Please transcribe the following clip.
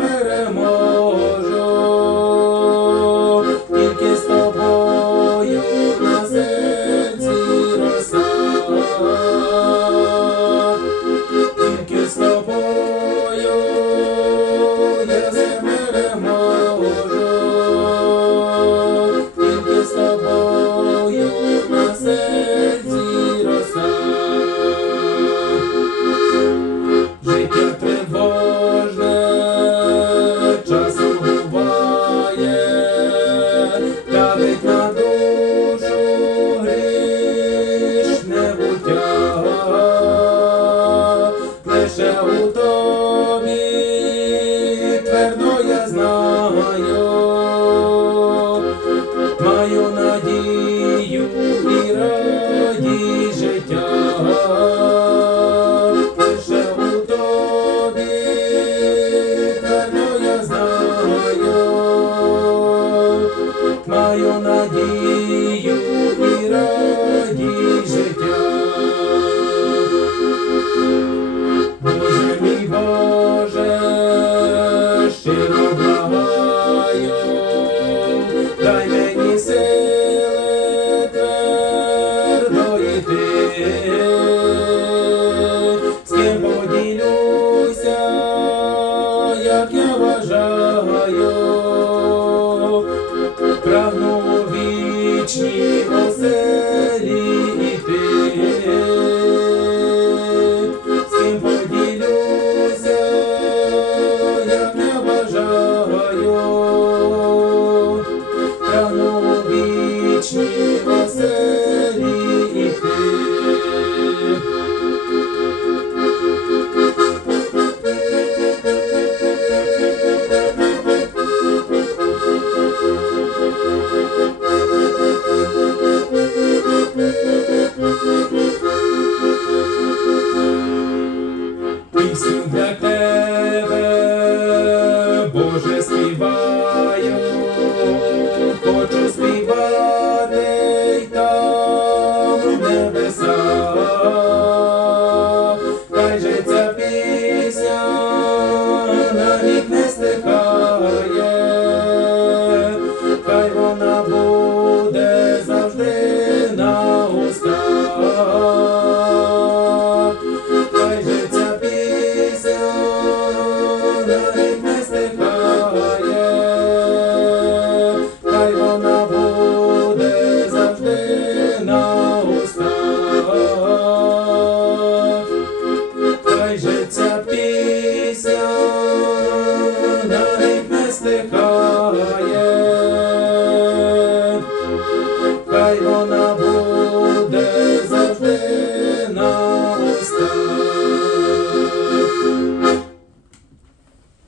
Amor надію і радій життя. Боже мій Боже, щиро благаю, дай мені сили терно йти, поділюся, як я вважаю. watch me. love. underneath this they call a yeah.